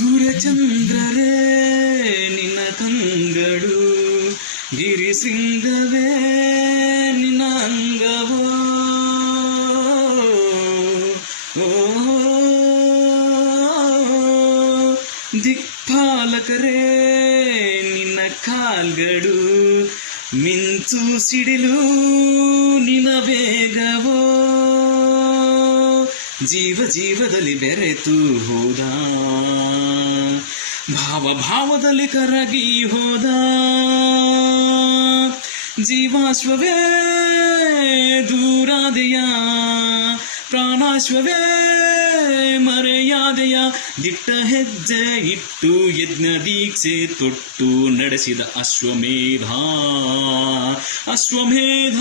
ಸೂರ್ಯಚಂದ್ರರೇ ನಿನ್ನ ಕಂಗಳು ಗಿರಿ ಶೃಂಗವೇ ನಿನ್ನ ಅಂಗವೋ ಓ ದಿಕ್ಪಾಲಕರೇ ನಿನ್ನ ಕಾಲ್ಗಳು ಮಿಂಚು ಸಿಡಿಲು ಜೀವ ಜೀವದಲ್ಲಿ ಬೆರೆತು ಹೋದ ಭಾವ ಭಾವದಲ್ಲಿ ಕರಗಿ ಹೋದ ಜೀವಾಶ್ವವೇ ದೂರಾದೆಯ ಪ್ರಾಣಾಶ್ವವೇ ಮರೆಯಾದೆಯ ದಿಟ್ಟ ಹೆಜ್ಜೆ ಇಟ್ಟು ಯಜ್ಞ ದೀಕ್ಷೆ ತೊಟ್ಟು ನಡೆಸಿದ ಅಶ್ವಮೇಧ ಅಶ್ವಮೇಧ